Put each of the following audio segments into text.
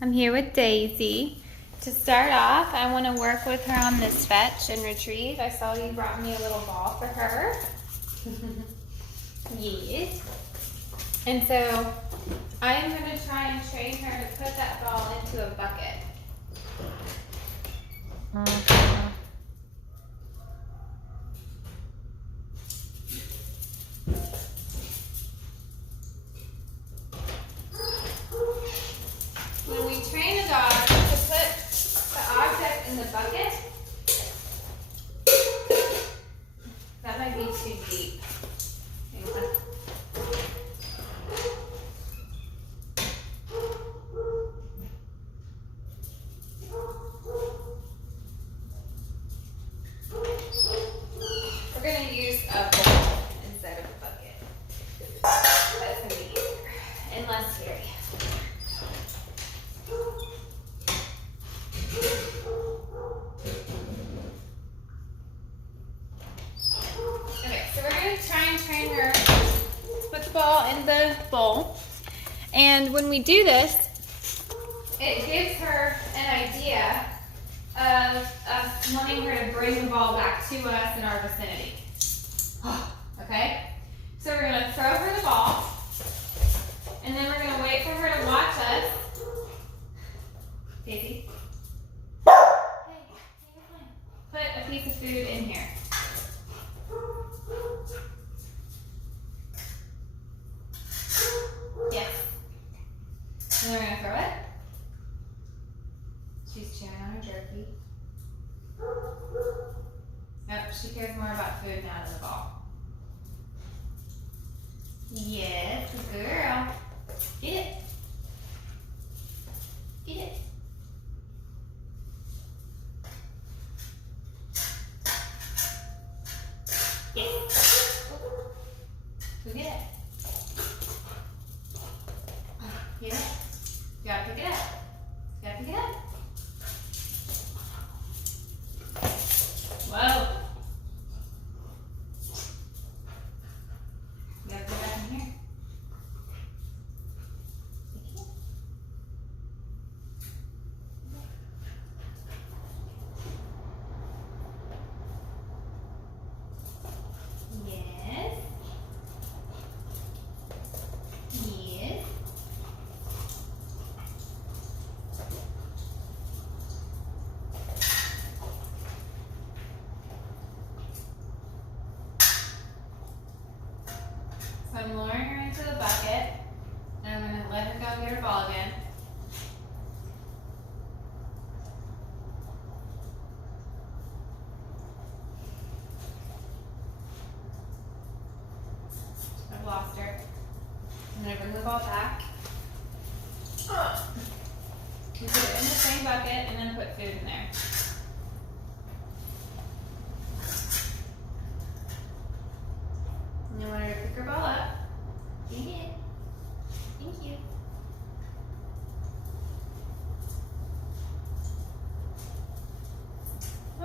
I'm here with Daisy. To start off, I want to work with her on this fetch and retrieve. I saw you brought me a little ball for her. Yes. And so I am going to try and train her to put that ball into a bucket. When we train a dog to put the object in the bucket, that might be too deep. We're going to use a bowl instead of a bucket. That's going to be easier and less scary. Okay, so we're going to try and train her to put the ball in the bowl. And when we do this, it gives her an idea of wanting her to bring the ball back to us in our vicinity. Okay? So we're going to throw her the ball, and then we're going to wait for her to watch us. Daisy. Put a piece of food in here. Yes. And then we're going to throw it. She's chewing on her jerky. Nope, she cares more about food now than the ball. Yes, good girl. Get it. Get it. Yes. Go get it. Get it. You gotta pick it up. You gotta pick it up. Whoa. You gotta put it back in here. Yes. Yes. So I'm lowering her into the bucket, and I'm going to let her go and get her ball again. I've lost her. I'm going to bring the ball back. You put it in the same bucket and then put food in there. And you want her to pick her ball up. Get it. Thank you. Oh.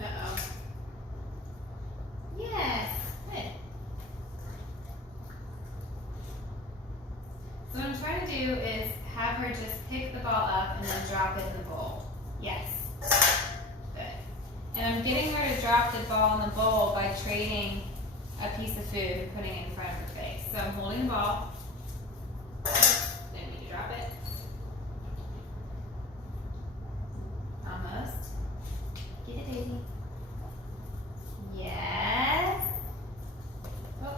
Uh-oh. Yes. Good. So what I'm trying to do is have her just pick the ball up and then drop it in the bowl. Yes. Good. And I'm getting her to drop the ball in the bowl by trading a piece of food and putting it in front of her face. So I'm holding the ball. Then you drop it. Almost. Get it, Daisy. Yes. Oh.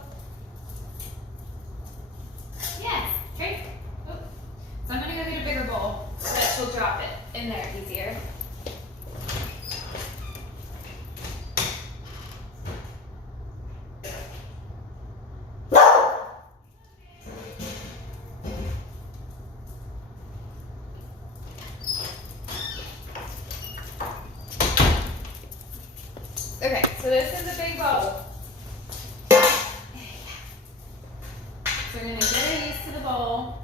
Yes. Great. Oh. So I'm going to go get a bigger bowl so that she'll drop it in there easier. Okay, so this is a big bowl. So we're going to get her used to the bowl.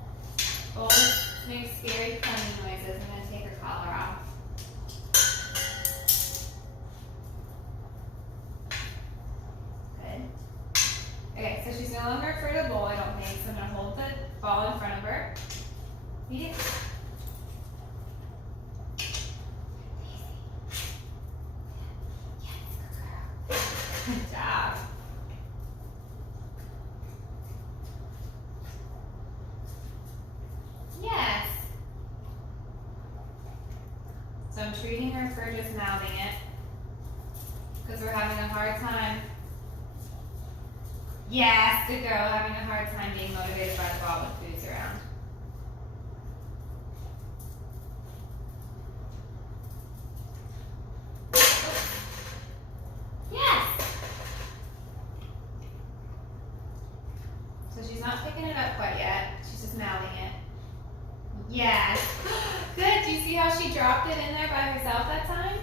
Bowls make scary cleaning noises. I'm going to take her collar off. Okay, so so she's no longer afraid of the bowl, I don't think. So I'm gonna hold the ball in front of her. Feed it. Good job. Yes. So I'm treating her for just mouthing it because we're having a hard time. Yes, good girl, having a hard time being motivated by the ball when food's around. Yes. So she's not picking it up quite yet. She's just mouthing it. Yes. Good. Do you see how she dropped it in there by herself that time?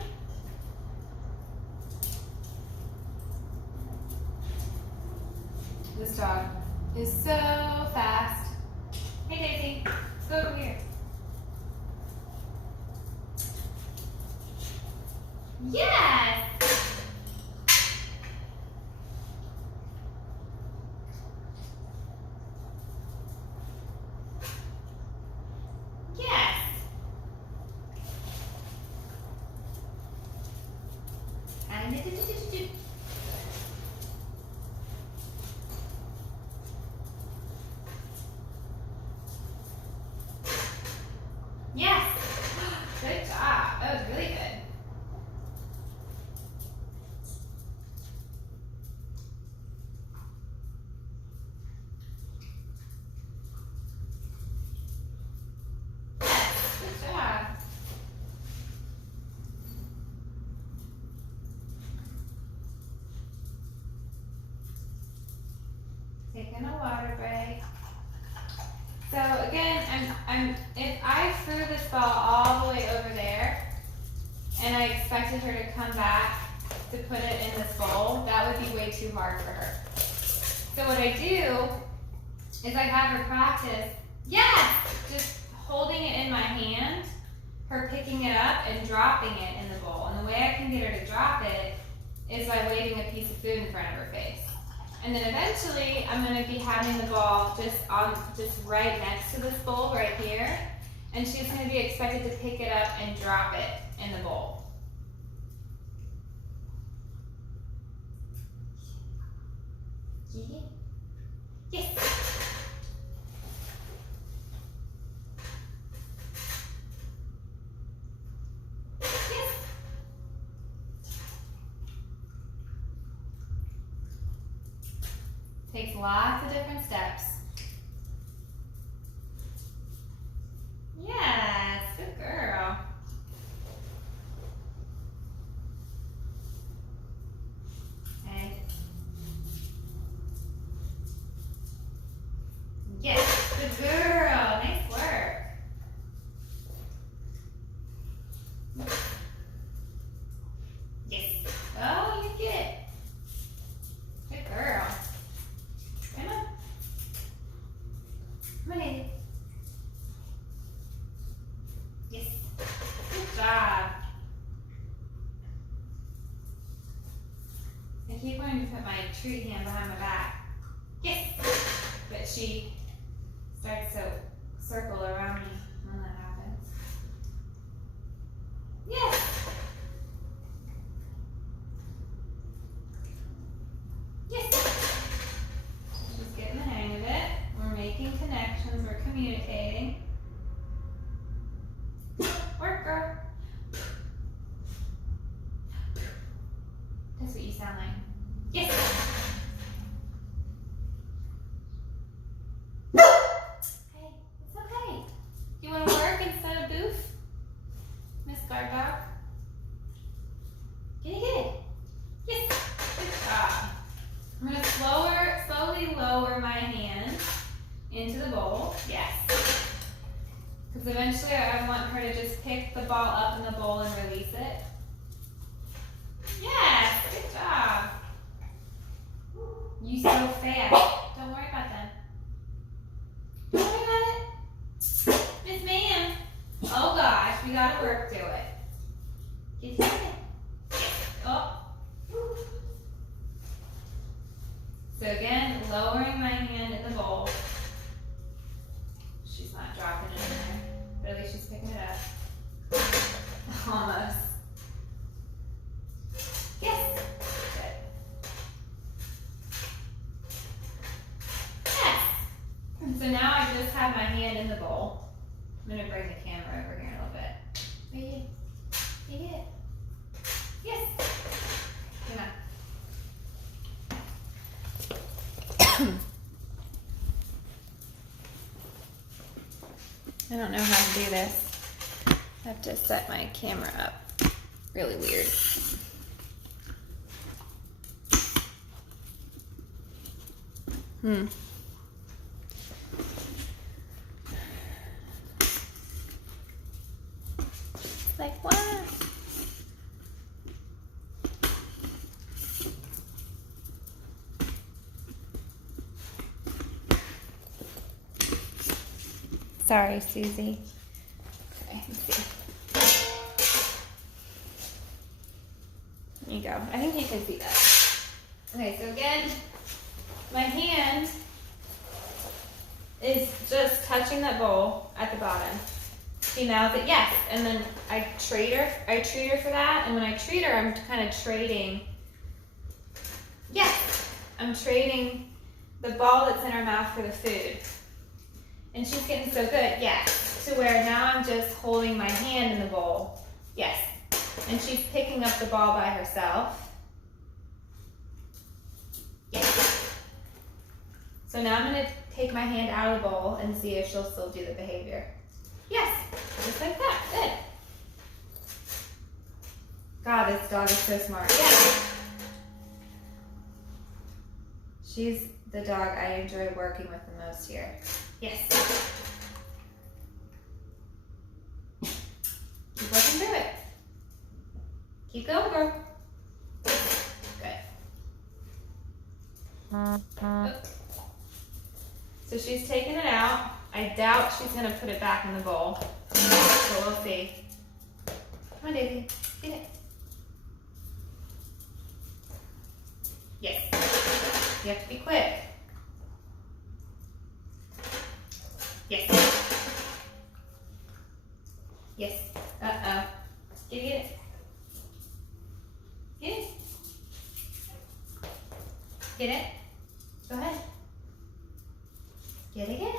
This dog is so fast. Hey Daisy, let's go over here. Yes! Yes! Yes! Good job. That was really good. Yes, good job. Taking a water break. So again, if I threw this ball all the way over there and I expected her to come back to put it in this bowl, that would be way too hard for her. So what I do is I have her practice, yes, just holding it in my hand, her picking it up and dropping it in the bowl. And the way I can get her to drop it is by waving a piece of food in front of her face. And then eventually, I'm going to be having the ball just right next to this bowl right here, and she's going to be expected to pick it up and drop it in the bowl. Yes. Yes. Takes lots of different steps. Yes, good girl. Okay. Yes, good girl. Nice work. Yes. Oh, you get it. Good girl. Come on. Come on, Daisy. Yes. Good job. I keep wanting to put my treat hand behind my back. Yes. But she starts to circle around me when that happens. Yes. Yes. She's getting the hang of it. We're making connections. We're communicating. Work, girl. That's what you sound like. Yes. Hey, it's okay. You want to work instead of goof, Miss Guard Dog? Get it. Yes. Good job. I'm going to slowly lower my hand into the bowl. Yes. Because eventually I want her to just pick the ball up in the bowl and release it. Yes, good job. You so fast. Don't worry about them. Don't worry about it. Miss Ma'am. Oh gosh, we gotta work to it. Get it. Oh. So again, lowering my hand in the bowl. She's not dropping it in there, but at least she's picking it up. Almost. Yes. Good. Yes. And so now I just have my hand in the bowl. I'm going to bring the camera over here a little bit. Maybe. You get it. Yes. Yeah. I don't know how to do this. I have to set my camera up. Really weird. Like what? Sorry, Susie. Okay, let's see. There you go. I think you can see that. Okay, so again, my hand is just touching that bowl at the bottom. She mouths it, yes, and then I treat her for that, and when I treat her, I'm kind of trading, yes, I'm trading the ball that's in her mouth for the food. And she's getting so good, yes, to where now I'm just holding my hand in the bowl, yes, and she's picking up the ball by herself, yes. So now I'm going to take my hand out of the bowl and see if she'll still do the behavior. Yes, just like that, good. God, this dog is so smart, yes. She's the dog I enjoy working with the most here. Yes. Keep working through it. Keep going, girl. Good. Oh. So she's taking it out. I doubt she's going to put it back in the bowl. So we'll see. Come on, Daisy. Get it. Yes. You have to be quick. Yes. Yes. Uh-oh. Get it. Get it. Get it. Go ahead. Get it.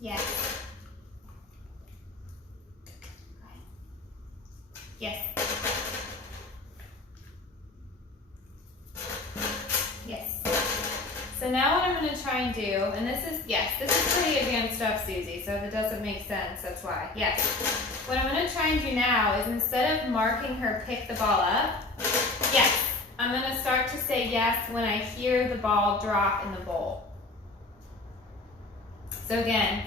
Yeah. Yes. Yes. So now what I'm going to try and do, and this is pretty advanced stuff, Susie, so if it doesn't make sense, that's why. Yes. What I'm going to try and do now is instead of marking her pick the ball up, yes, I'm going to start to say yes when I hear the ball drop in the bowl. So again,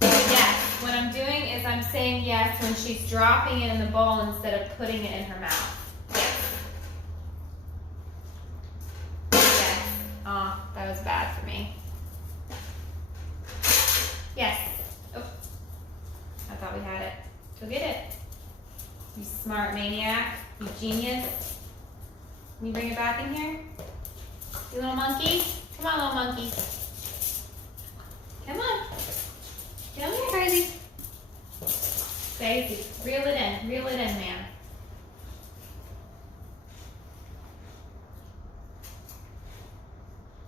yes, what I'm doing is I'm saying yes when she's dropping it in the bowl instead of putting it in her mouth. Oh, that was bad for me. Yes. Oh, I thought we had it. Go get it. You smart maniac. You genius. Can you bring it back in here? You little monkey. Come on, little monkey. Come on. Come here, crazy. Daisy, reel it in, man.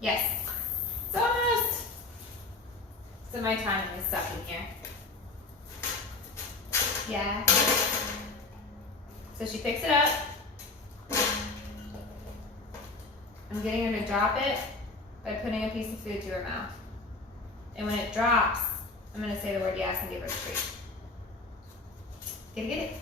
Yes. It's almost. So my timing is sucking here. Yeah. So she picks it up. I'm getting her to drop it by putting a piece of food to her mouth. And when it drops, I'm going to say the word yes and give her a treat. Get it?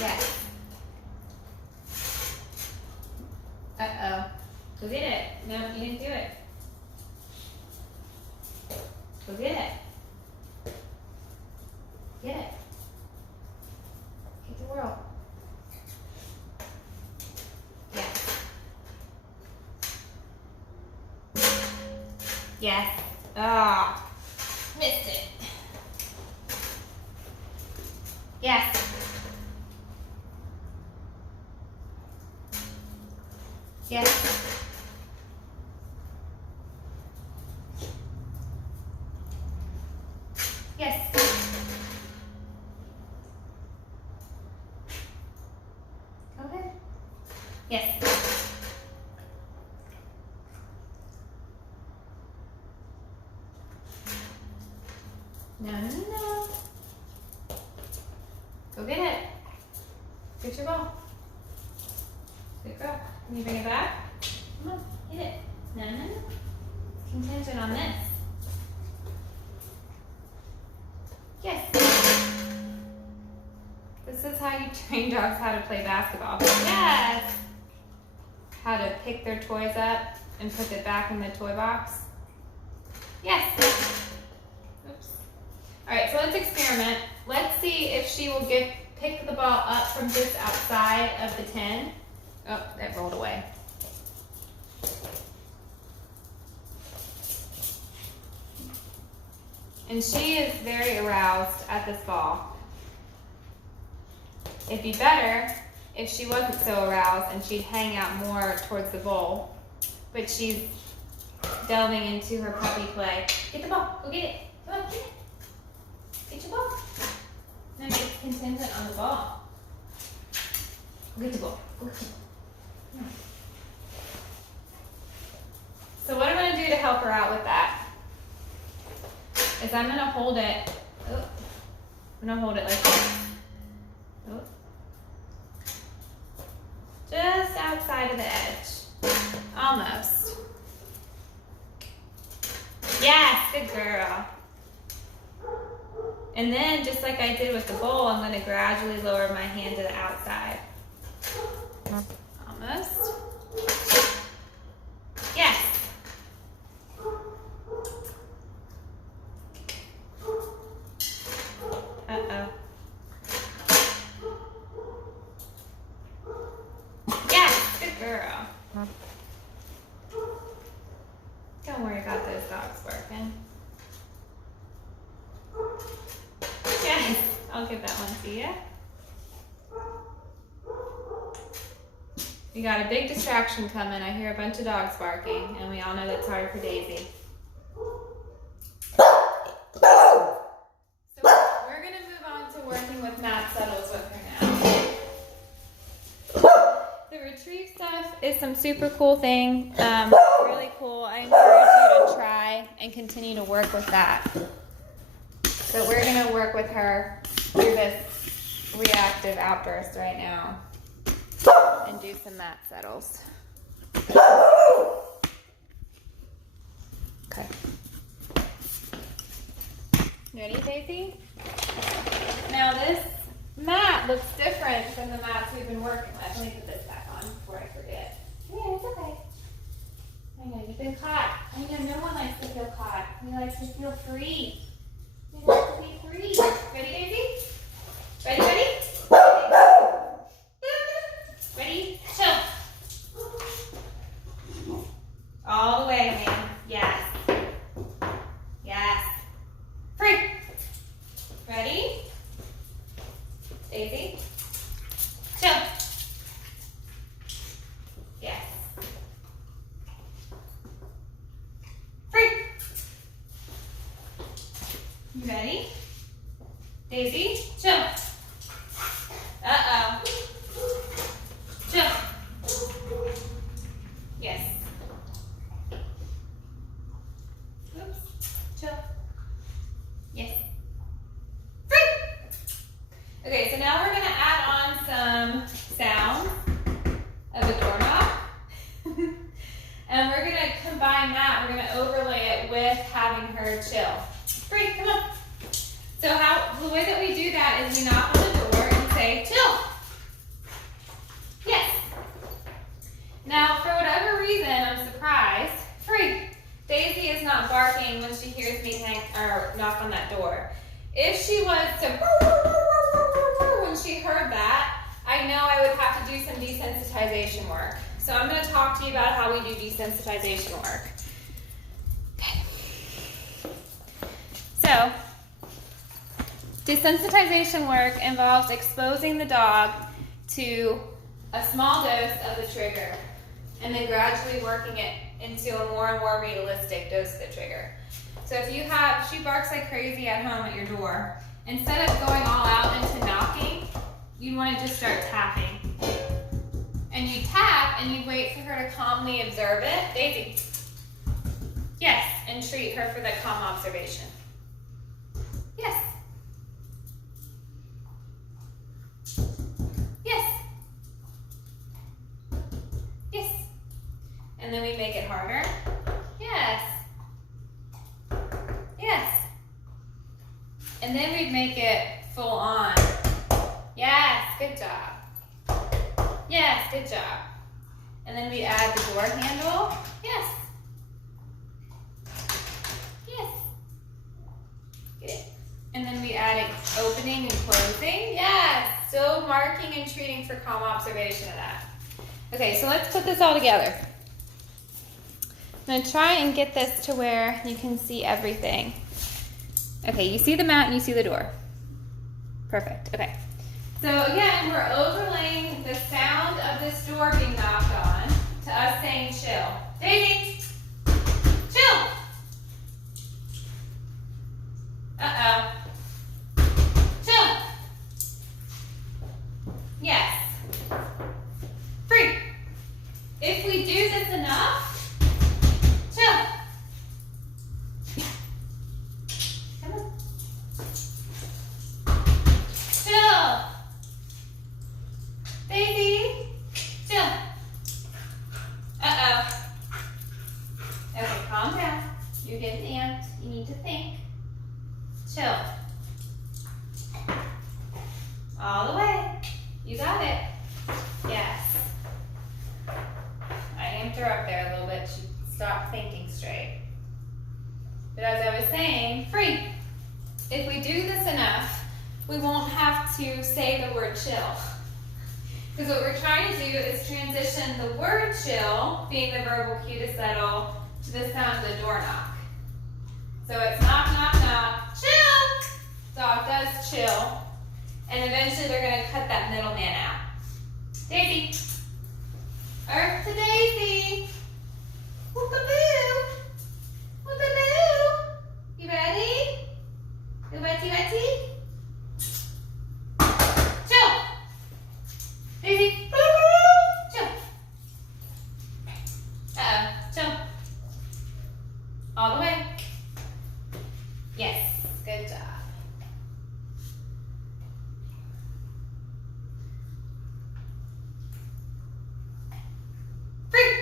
Yes. Uh-oh. Go get it. No, you didn't do it. Go get it. Get it. Get the world. Yes. Yes. Ah, missed it. Yes. Yes. Yes. Go ahead. Yes. No, no, no. Go get it. Get your ball. Good girl. Can you bring it back? Come on, get it. No, no, no. It's contingent on this. Yes. This is how you train dogs how to play basketball. Yes. How to pick their toys up and put it back in the toy box. Yes. Oops. All right, so let's experiment. Let's see if she will pick the ball up from just outside of the 10. Oh, that rolled away. And she is very aroused at this ball. It'd be better if she wasn't so aroused and she'd hang out more towards the bowl. But she's delving into her puppy play. Get the ball. Go get it. Come on, get it. Get your ball. No, it's contingent on the ball. Go get the ball. Go get the ball. So what I'm going to do to help her out with that is I'm going to hold it. Oh, I'm going to hold it like this. Oh. Just outside of the edge. Almost. Yes, good girl. And then, just like I did with the bowl, I'm going to gradually lower my hand to the outside. Almost. Yes. Uh-oh. Yes, good girl. Don't worry about those dogs barking. Yes, I'll give that one to you. We got a big distraction coming. I hear a bunch of dogs barking, and we all know that's hard for Daisy. So we're going to move on to working with mat settles with her now. The retrieve stuff is some super cool thing. Really cool. I encourage you to try and continue to work with that. But we're going to work with her through this reactive outburst right now and do some mat settles. Okay. Ready, Daisy? Now this mat looks different from the mats we've been working with. Let me put this back on before I forget. Yeah, it's okay. I know, you've been caught. I know, no one likes to feel caught. We like to feel free. We like to be free. Ready, Daisy? Ready, ready? Ready? Chill. All the way, man. Yes. Yes. Free. Ready? Daisy? Chill. Yes. Free. You ready? Daisy? Chill. Uh-oh. Chill. Yes. Oops. Chill. Yes. Free. Okay, so now we're going to add on some sound of a doorknob. And we're going to combine that. We're going to overlay it with having her chill. Free, come on. So the way that we do that is we knock on the door and say, chill. Yes. Now, for whatever reason, I'm surprised. Free. Daisy is not barking when she hears me knock on that door. If she was to when she heard that, I know I would have to do some desensitization work. So I'm going to talk to you about how we do desensitization work. Okay. So, desensitization work involves exposing the dog to a small dose of the trigger and then gradually working it into a more and more realistic dose of the trigger. So if you have, she barks like crazy at home at your door, instead of going all out into knocking, you want to just start tapping. And you tap and you wait for her to calmly observe it. Daisy. Yes, and treat her for the calm observation. Yes. Yes. Yes. And then we make it harder. Yes. Yes. And then we make it full on. Yes, good job. Yes, good job. And then we add the door handle. Yes. Yes. Good. And then we add it opening and closing. Yes. Still marking and treating for calm observation of that. Okay, so let's put this all together. I'm going to try and get this to where you can see everything. Okay, you see the mat and you see the door. Perfect. Okay. So again, we're overlaying the sound of this door being knocked on to us saying chill. Daisy, chill. Uh-oh. Chill. Yes. Free. If we do this enough, chill. Come on. Chill. Daisy, chill. Uh-oh. Okay, calm down. You're getting amped. You need to think. Chill. All the way. You got it. Yes. I amped her up there a little bit. She stopped thinking straight. But as I was saying, free. If we do this enough, we won't have to say the word chill. Because what we're trying to do is transition the word chill, being the verbal cue to settle, to the sound of the door knock. So it's knock, knock, knock, chill. Dog does chill. And eventually they're going to cut that middleman out. Daisy. Earth to Daisy. Whoop-a-boo. Whoop-a-boo. You ready? You wetty, wetty? Chill. Daisy. Chill. Uh-oh. Chill. All the way. Yes. Good job. Free.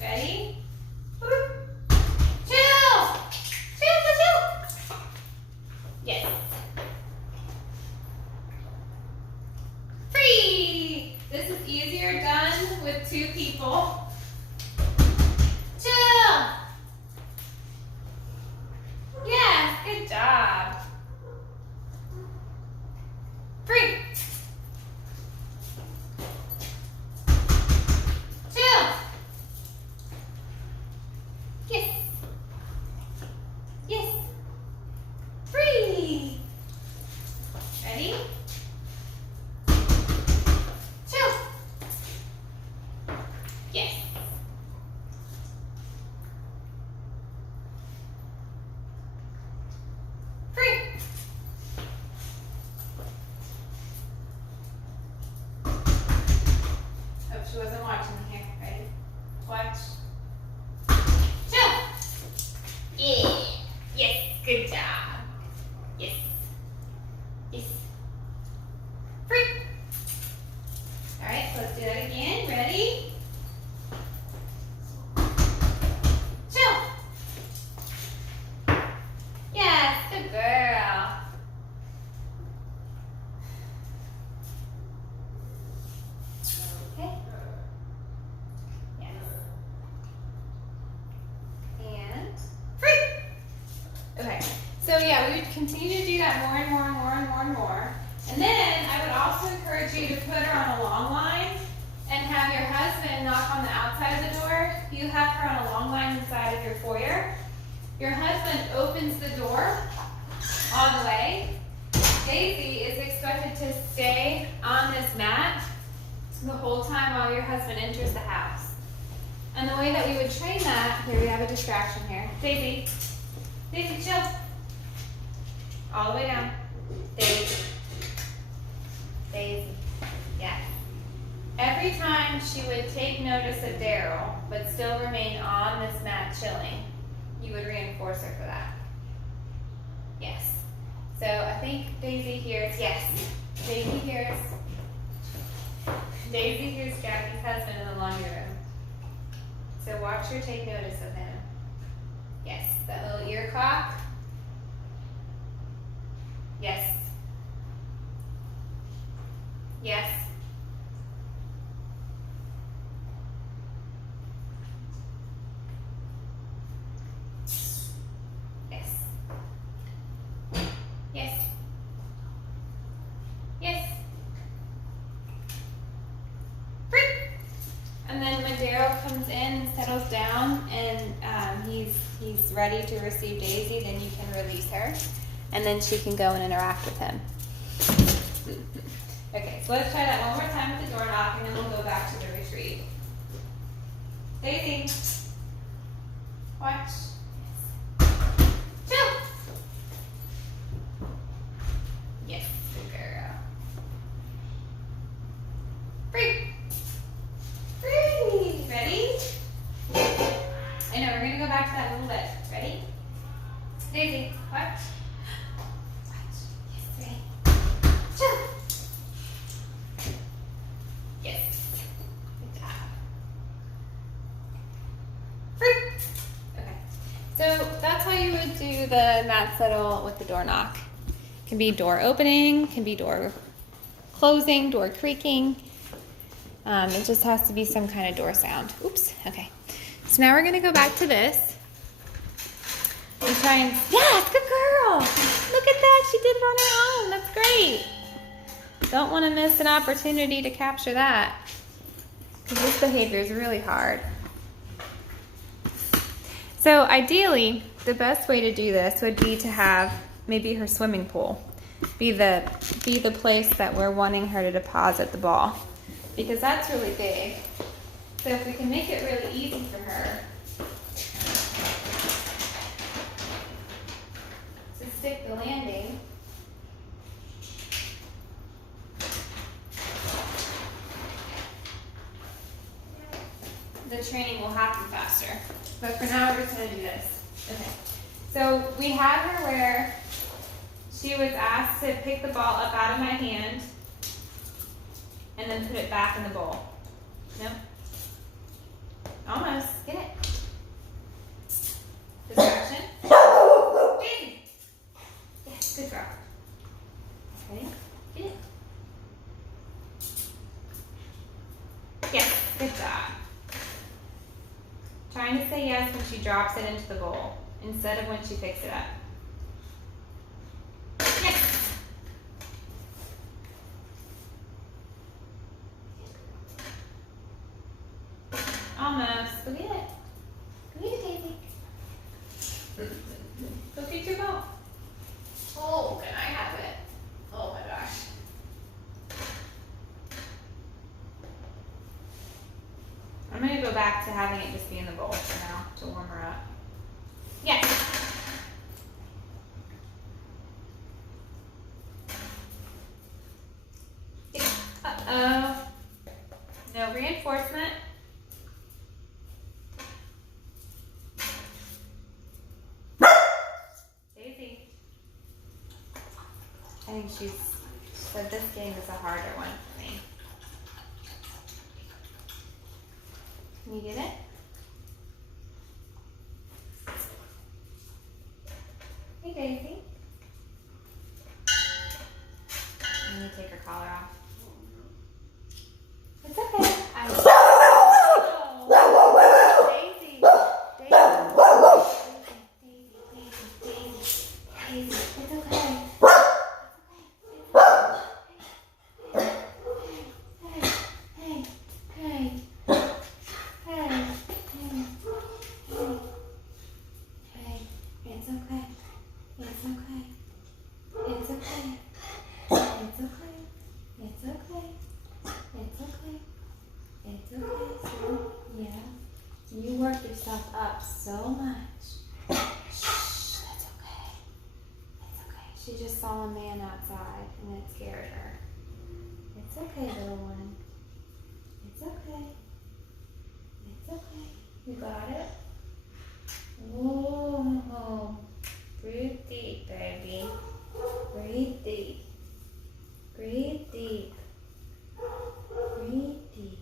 Ready? Chill. Chill, chill, chill. Yes. Free. This is easier done with two people. Chill. Yes, good job. Free. Chill. Yes. Yes. Free. Ready? Chill. Yes. Free. Hope she wasn't watching here. Ready? Watch. Chill. Yeah. Yes. Good job. Yes. Yes. Free. All right. So let's do that again. Ready? Chill. Yes. Good girl. Okay. Yes. And free. Okay. So yeah, we would continue to do that more and more and more and more and more. And then I would also encourage you to put her on a long line and have your husband knock on the outside of the door. You have her on a long line inside of your foyer. Your husband husband enters the house. And the way that we would train that, here we have a distraction here. Daisy. Daisy, chill. All the way down. Daisy. Daisy. Yes. Every time she would take notice of Daryl, but still remain on this mat chilling, you would reinforce her for that. Yes. So I think Daisy hears, yes. Daisy hears Jackie's husband in the laundry room. So watch her take notice of him. Yes, that little ear cock. Yes. Yes. Yes. Yes. Yes. Free. And then when Daryl comes in and settles down and he's ready to receive Daisy, then you can release her. And then she can go and interact with him. Okay, so let's try that one more time with the door knock, and then we'll go back to the retreat. Daisy, watch. Chill. Yes, good girl. Free. Free. Ready? I know, we're going to go back to that little bit. Ready? Daisy, watch. Watch. Yes, ready. Chill. Yes. Good job. Free. Okay. So that's how you would do the mat settle with the door knock. It can be door opening, can be door closing, door creaking. It just has to be some kind of door sound. Oops. Okay. So now we're going to go back to this. And try and, yes, good girl. Look at that. She did it on her own. That's great. Don't want to miss an opportunity to capture that, because this behavior is really hard. So ideally, the best way to do this would be to have maybe her swimming pool be the place that we're wanting her to deposit the ball, because that's really big. So if we can make it really easy for her to stick the landing, the training will happen faster. But for now, we're just going to do this. Okay. So we had her where she was asked to pick the ball up out of my hand and then put it back in the bowl. No? Almost. Get it. Distraction. Daisy. Yes, good girl. Ready? Get it. Yes, good job. Trying to say yes when she drops it into the bowl instead of when she picks it up. Yes. Almost. Go get it. Go get it, Daisy. Go get your ball. Oh, can I have it? Oh my gosh. I'm going to go back to having it just be in the bowl for now to warm her up. Yes. Uh-oh. No reinforcement. Daisy. I think she said this game is a harder one for me. Can you get it? Hey, Daisy. Let me take her collar off. It's okay. Daisy. Daisy. It's okay. It's so much. Shh, that's okay. It's okay. She just saw a man outside and it scared her. It's okay, little one. It's okay. It's okay. You got it? Whoa. Breathe deep, baby. Breathe deep. Breathe deep. Breathe deep.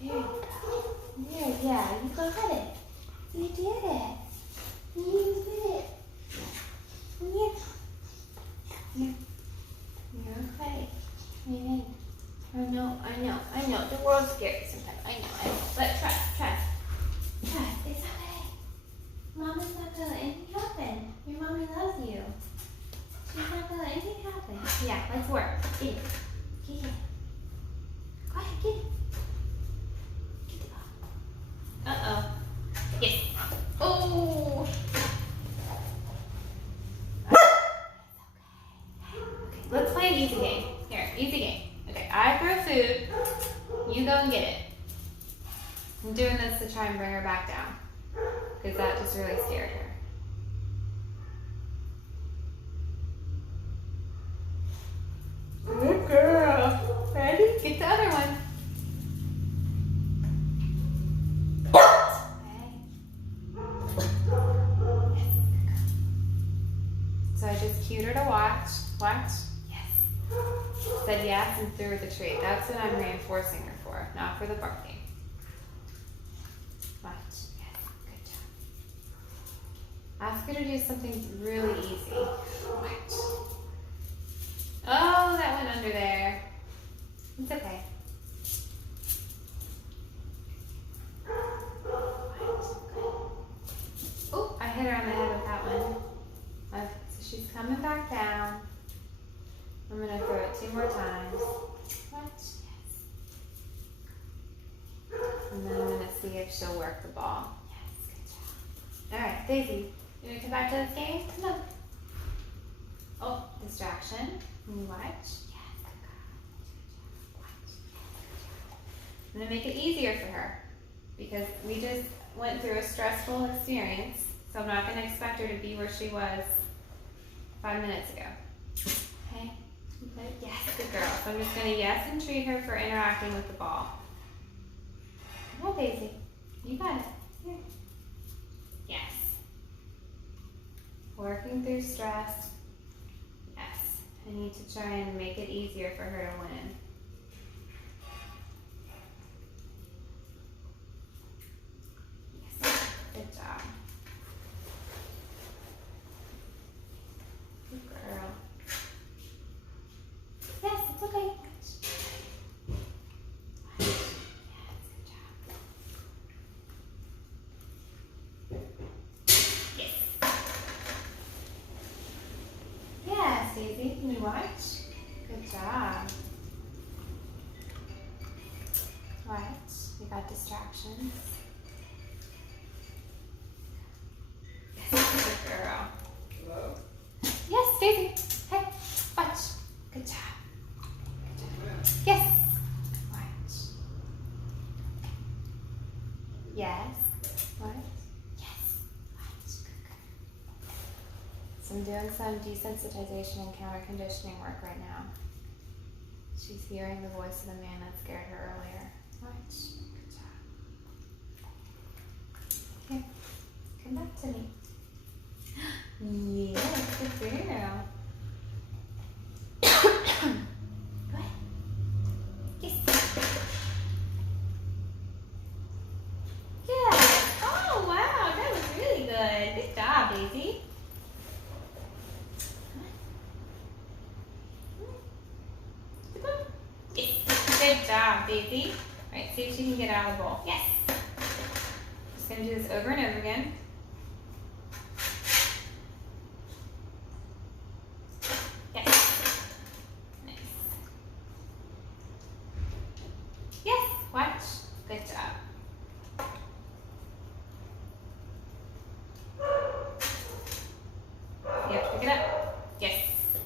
There you go. There, yeah, you got it. You did it. You did it. Yeah. Yeah. You're okay. I know. The world's scary sometimes. I know. But try. It's okay. Mama's not gonna let anything happen. Your mommy loves you. She's not gonna let anything happen. Yeah, let's work. Get it. Go ahead, get it. Get the ball. Uh-oh. Yes. Oh. Okay, let's play an easy game. Here, easy game. Okay, I throw food. You go and get it. I'm doing this to try and bring her back down. Because that just really scared her. Good girl. Ready? Get the other one. Okay. So I just cued her to watch. Watch. Yes. Said yes and threw her the treat. That's what I'm reinforcing her for, not for the barking. Watch. Yes. Good job. Ask her to do something really easy. Watch. Oh, that went under there. It's okay. Oh, I hit her on the head with that one. Okay, so she's coming back down. I'm going to throw it 2 more times. Watch. And then I'm going to see if she'll work the ball. Yes, good job. All right, Daisy, you want to come back to this game? Come on. Oh, distraction. Can you watch? Yes, good girl. Watch. I'm going to make it easier for her because we just went through a stressful experience, so I'm not going to expect her to be where she was 5 minutes ago. Okay? Yes, good girl. So I'm just going to yes and treat her for interacting with the ball. Come on, Daisy. You got it. Here. Yes. Working through stress. Yes. I need to try and make it easier for her to win. Yes. Good job. Good girl. Yes, it's okay. Daisy, can you watch? Good job. Watch. You got distractions. Yes, good girl. Hello? Yes, Daisy. Hey, watch. Good job. Good job. Yes. Watch. Yes. What? I'm doing some desensitization and counter conditioning work right now. She's hearing the voice of the man that scared her earlier. Watch. Good job. Here. Come back to me. Yes, good girl. Go ahead. Yes. Good. Oh, wow. That was really good. Good job, Daisy. Good job, Daisy. All right, see if she can get out of the bowl. Yes. Just gonna do this over and over again. Yes. Nice. Yes. Watch. Good job. Yep. Pick it up. Yes.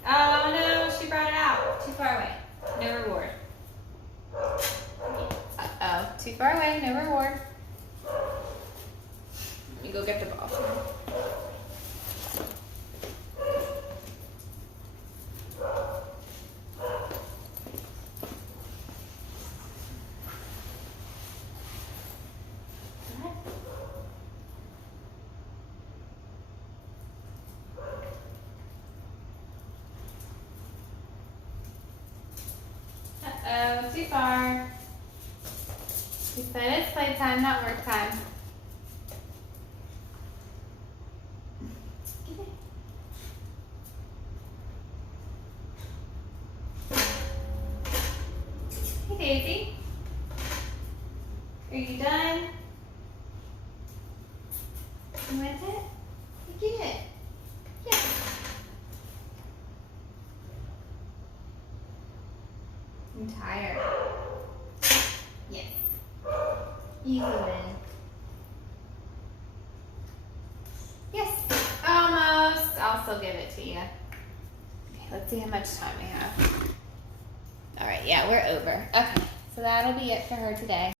Oh no, she brought it out. Too far away. No reward. Uh-oh. Too far away. No reward. Let me go get the ball. Uh-oh, too far. She said it's playtime, not work time. Get it. Hey, Daisy. Are you done? You want it? Get it. Yeah. I'm tired. Yes. Easy win. Yes. Almost. I'll still give it to you. Okay, let's see how much time we have. All right, yeah, we're over. Okay, so that'll be it for her today.